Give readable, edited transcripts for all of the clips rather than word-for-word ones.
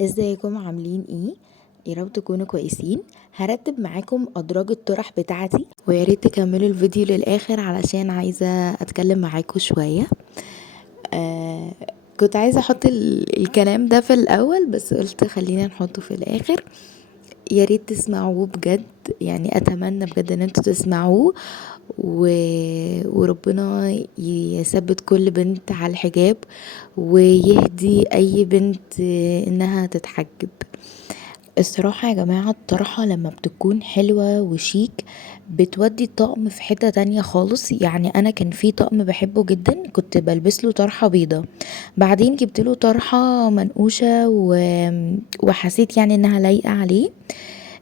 ازيكم عاملين ايه؟ يا رب تكونوا كويسين. هرتب معاكم ادراج الطرح بتاعتي، ويا ريت تكملوا الفيديو للاخر علشان عايزه اتكلم معاكم شويه. آه كنت عايزه احط الكلام ده في الاول، بس قلت خلينا نحطه في الاخر. يا ريت تسمعوه بجد، يعني اتمنى بجد ان انتوا تسمعوه و... وربنا يثبت كل بنت على الحجاب، ويهدي اي بنت انها تتحجب. الصراحة يا جماعة، الطرحة لما بتكون حلوة وشيك بتودي الطقم في حتة تانية خالص. يعني أنا كان في طقم بحبه جدا، كنت بلبس له طرحة بيضة، بعدين جبت له طرحة منقوشة وحسيت يعني إنها لايقة عليه.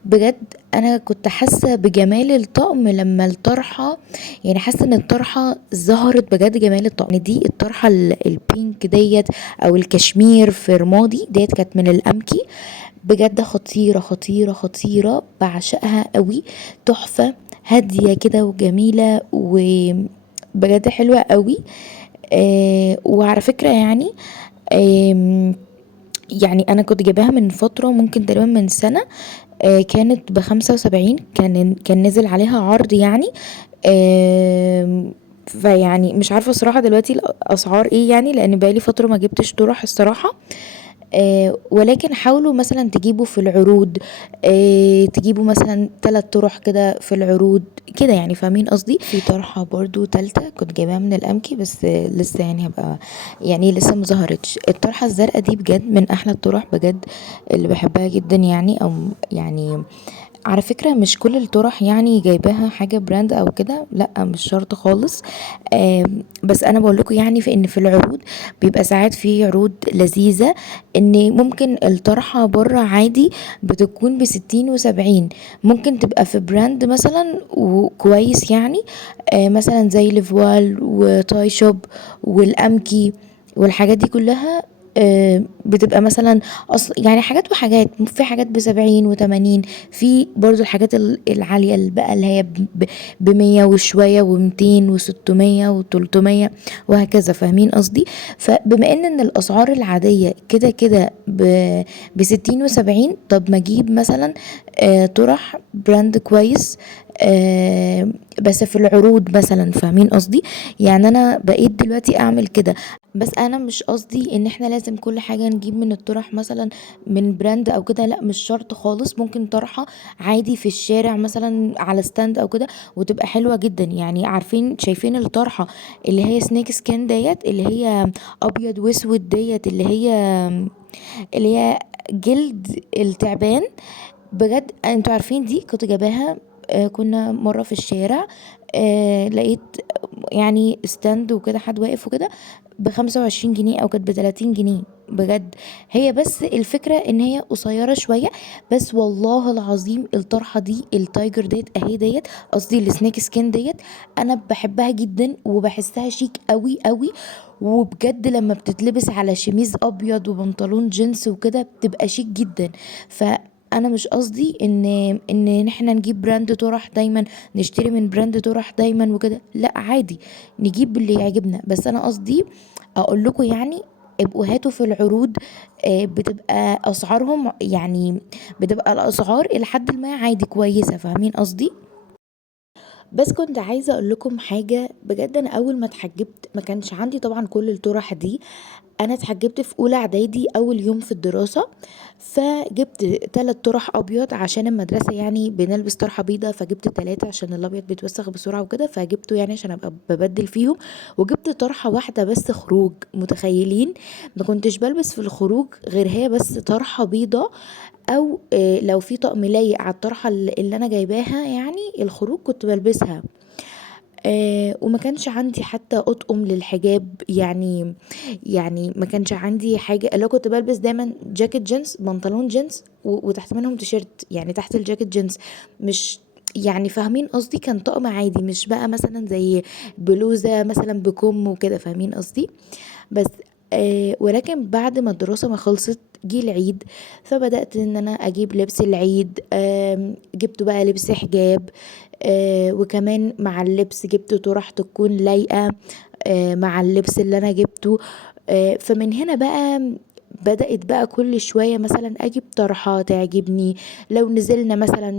بجد انا كنت حاسه بجمال الطقم لما الطرحه، يعني حاسه ان الطرحه ظهرت بجد جمال الطقم. يعني دي الطرحه البينك ديت او الكشمير في رمادي ديت كانت من الامكي. بجد خطيره خطيره خطيره، بعشقها قوي. تحفه، هاديه كده وجميله وبجد حلوه قوي. وعلى فكره يعني، يعني انا كنت جايباها من فتره، ممكن تقريبا من سنه. كانت ب75، كان نزل عليها عرض يعني. فيعني مش عارفه الصراحه دلوقتي الاسعار ايه، يعني لان بقالي فتره ما جبتش طرح الصراحه. ولكن حاولوا مثلا تجيبوا في العروض، تجيبوا مثلا 3 طرح كده في العروض كده، يعني فاهمين قصدي. في طرحة برضو تالتة كنت جايباها من الأمكي، بس لسه يعني هبقى، يعني لسه مظهرتش. الطرحة الزرقاء دي بجد من أحلى الطرح بجد اللي بحبها جدا، يعني أو يعني على فكرة مش كل الطرح يعني جايباها حاجة براند او كده، لا مش شرط خالص. بس انا بقول لكم يعني في ان في العروض بيبقى ساعات في عروض لذيذة، ان ممكن الطرحة بره عادي بتكون ب60 و70، ممكن تبقى في براند مثلا وكويس يعني. مثلا زي ليفوال وتاي شوب والامكي والحاجات دي كلها. بتبقى مثلا يعني حاجات وحاجات، في حاجات ب70 و80، في برضو الحاجات العالية اللي بقى اللي هي ب100 وشوية و200 و600 و300 وهكذا، فاهمين قصدي. فبما ان الاسعار العادية كده كده ب60 و70، طب ما اجيب مثلا طرح براند كويس، بس في العروض مثلا، فاهمين قصدي. يعني انا بقيت دلوقتي اعمل كده. بس انا مش قصدي ان احنا لازم كل حاجة نجيب من الطرح مثلا من براند او كده، لا مش شرط خالص. ممكن طرحة عادي في الشارع مثلا على ستاند او كده وتبقى حلوة جدا. يعني عارفين شايفين الطرحة اللي هي سنيك سكين ديت، اللي هي ابيض واسود ديت، اللي هي جلد التعبان. بجد انتوا عارفين دي كنت جايباها. كنا مرة في الشارع، لقيت يعني ستاند وكده، حد واقف وكده، ب25 جنيه او كانت ب30 جنيه. بجد هي بس الفكرة ان هي قصيرة شوية. بس والله العظيم الطرحة دي التايجر ديت اهي ديت، قصدي السنيك سكين ديت، انا بحبها جدا وبحسها شيك قوي قوي. وبجد لما بتتلبس على شميز ابيض وبنطلون جينز وكده بتبقى شيك جدا. فانا مش قصدي ان احنا نجيب براند طرح دايما، نشتري من براند طرح دايما وكده، لا عادي نجيب اللي يعجبنا. بس انا قصدي اقول لكم يعني ابقوا هاتوا في العروض. بتبقى اسعارهم يعني، بتبقى الاسعار الى حد ما عادي كويسة، فاهمين قصدي. بس كنت عايزة اقول لكم حاجة بجد. انا اول ما اتحجبت ما كانش عندي طبعا كل الطرح دي. انا اتحجبت في اولى اعدادي اول يوم في الدراسة، فجبت 3 طرح ابيض عشان المدرسة، يعني بنلبس طرحة بيضة، فجبت 3 عشان الابيض بيتوسخ بسرعة وكده، فجبته يعني عشان ابقى ببدل فيهم. وجبت طرحة واحدة بس خروج، متخيلين؟ ما كنتش بلبس في الخروج غير هي بس طرحة بيضة، او لو في طقم لايق على الطرحة اللي انا جايباها يعني الخروج كنت بلبسها. وما كانش عندي حتى اطقم للحجاب يعني ما كانش عندي حاجه. اللي كنت بلبس دايما جاكيت جينز، بنطلون جينز وتحت منهم تيشيرت، يعني تحت الجاكيت جينز. مش يعني فاهمين قصدي، كان طقم عادي، مش بقى مثلا زي بلوزه مثلا بكم وكده، فاهمين قصدي. بس ولكن بعد ما الدراسة ما خلصت جه العيد، فبدأت ان انا اجيب لبس العيد. جبت بقى لبس حجاب، وكمان مع اللبس جبت طرح تكون لايقة مع اللبس اللي انا جبته. فمن هنا بقى بدأت بقى كل شوية مثلا اجيب طرحة تعجبني. لو نزلنا مثلا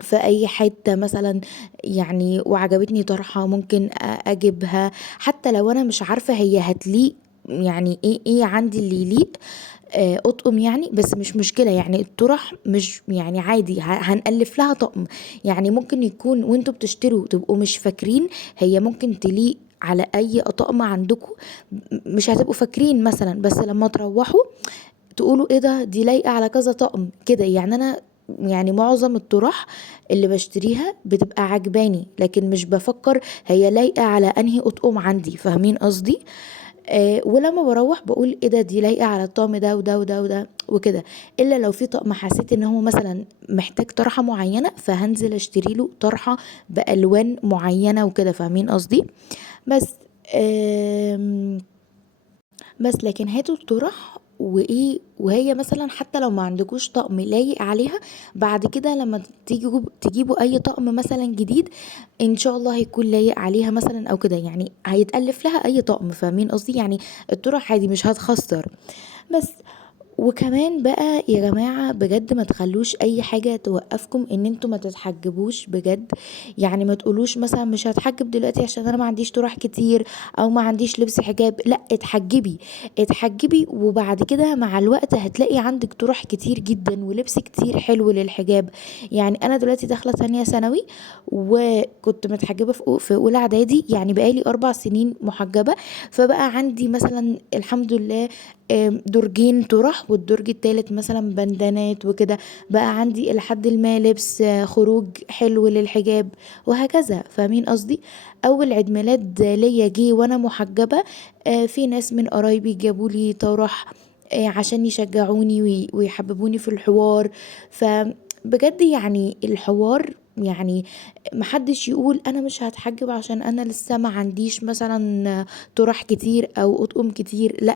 في اي حتة مثلا يعني وعجبتني طرحة ممكن اجيبها، حتى لو انا مش عارفة هي هتليق، يعني ايه عندي اللي يليق اطقم يعني. بس مش مشكلة يعني، الطرح مش يعني عادي هنألف لها طقم. يعني ممكن يكون وانتوا بتشتروا تبقوا مش فاكرين هي ممكن تليق على اي طقم عندكم، مش هتبقوا فاكرين مثلا، بس لما تروحوا تقولوا ايه ده، دي لايقة على كذا طقم كده. يعني انا يعني معظم الطرح اللي بشتريها بتبقى عجباني، لكن مش بفكر هي لايقة على انهي اطقم عندي، فاهمين قصدي؟ ولما بروح بقول ايه ده، دي لايقة على الطقم ده وده وده وده وكده. الا لو في طقم حسيت ان هو مثلا محتاج طرحة معينة، فهنزل اشتري له طرحة بألوان معينة وكده، فاهمين قصدي؟ بس آم، بس لكن هاتوا الطرح وايه، وهي مثلا حتى لو ما عندكوش طقم لايق عليها، بعد كده لما تجيبوا اي طقم مثلا جديد ان شاء الله هيكون لايق عليها مثلا او كده، يعني هيتألف لها اي طقم، فاهمين قصدي؟ يعني الطرح عادي مش هتخسر. بس وكمان بقى يا جماعة بجد ما تخلوش اي حاجة توقفكم ان انتوا ما تتحجبوش بجد. يعني ما تقولوش مثلا مش هتحجب دلوقتي عشان انا ما عنديش طرح كتير او ما عنديش لبس حجاب. لا، اتحجبي، اتحجبي، وبعد كده مع الوقت هتلاقي عندك طرح كتير جدا ولبس كتير حلو للحجاب. يعني انا دلوقتي داخلة تانية ثانوي، وكنت متحجبة في اولى اعدادي، يعني بقالي 4 سنين محجبة. فبقى عندي مثلا الحمد لله درجين طرح، والدرج التالت مثلا بندانات وكده. بقى عندي إلى حد ما لبس خروج حلو للحجاب، وهكذا، فاهمين قصدي؟ أول عيد ميلاد ليا جه وأنا محجبة، في ناس من قرايبي جابوا لي طرح عشان يشجعوني ويحببوني في الحوار. فبجد يعني الحوار يعني محدش يقول انا مش هتحجب عشان انا لسه ما عنديش مثلا طرح كتير او اطقم كتير، لا.